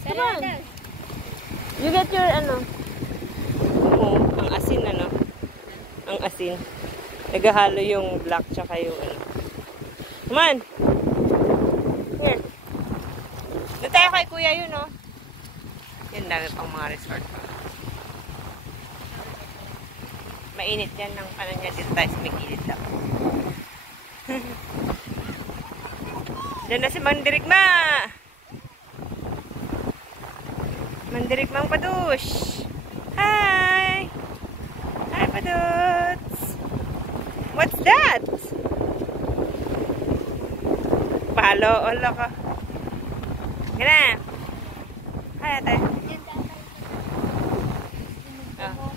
Ross, come on. You get your, ano. Oo, ang asin, ano. Ang asin. Nagahalo yung black tsaka yung, ano. Come on. Here. Doon tayo kay kuya yun, no? Yan, dami pang mga resort pa. Mainit yan ng ano niya. Dito tayo sa may gilid lang. Diyan na si Mandirigma! Mandirigmang Padush! Hi! Hi, Paduts! What's that? Palo, olo ka. Gana! Hi, ate. Oh.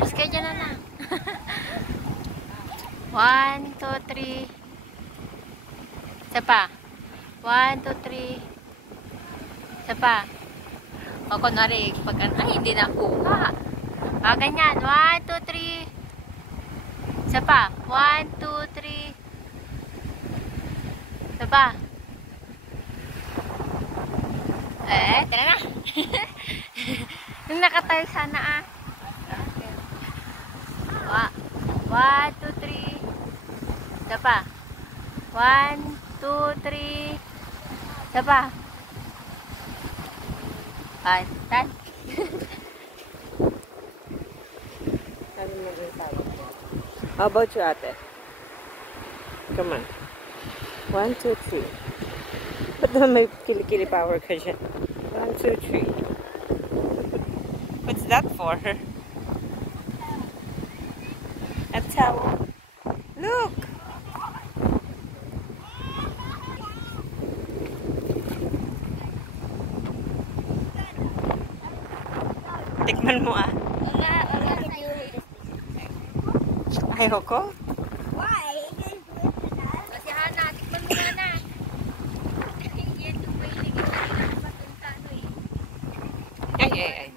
Mas kayo dyan na. 1, 2, 3. Isa pa. 1, 2, 3. Isa pa. O, kunwari, pag, ay, hindi nakuha. Ganyan. 1, 2, 3. Isa pa. 1, 2, 3. Isa pa. Tara na. Nung nakatayo sana, 1, 2, 3. Isa pa. 1, 2, 3. Isa pa. Tan. How about you, ate? Come on. 1, 2, 3. Ba't naman may kilikili power ka dyan? 1, 2, 3. What's that for? A towel. Look! Tikman mo ah. Ayoko. Why? Kasi Hana, tikman mo na. Yan yung may ligay na patunta ano eh. Ay.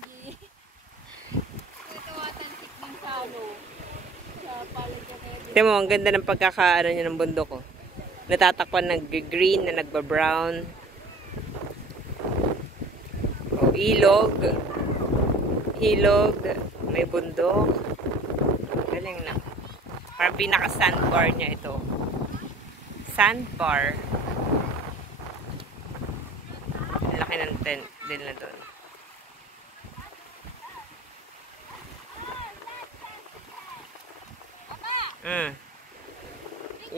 Ito atantik ng salo. Sa palagyan na yun. Tignan mo, ang ganda ng pagkakaano niya ng bundok ko. Natatakpan ng green na nagba-brown. Oh, ilog. Hilog. May bundok. Galing na. Parang pinaka-sandbar niya ito. Sandbar. Laki ng tent din na doon.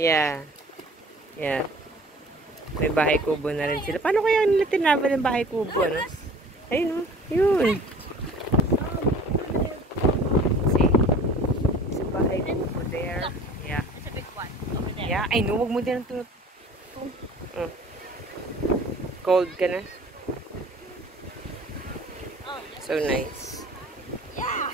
Yeah. May bahay kubo na rin sila. Paano kaya nila tinabal ng bahay kubo, ano? Ayun, yun. See? There's a bahay kubo there. Yeah. That's a big one over there. Yeah, I know. Huwag mo din ang tunod. Cold ka na? Oh, So nice. yeah.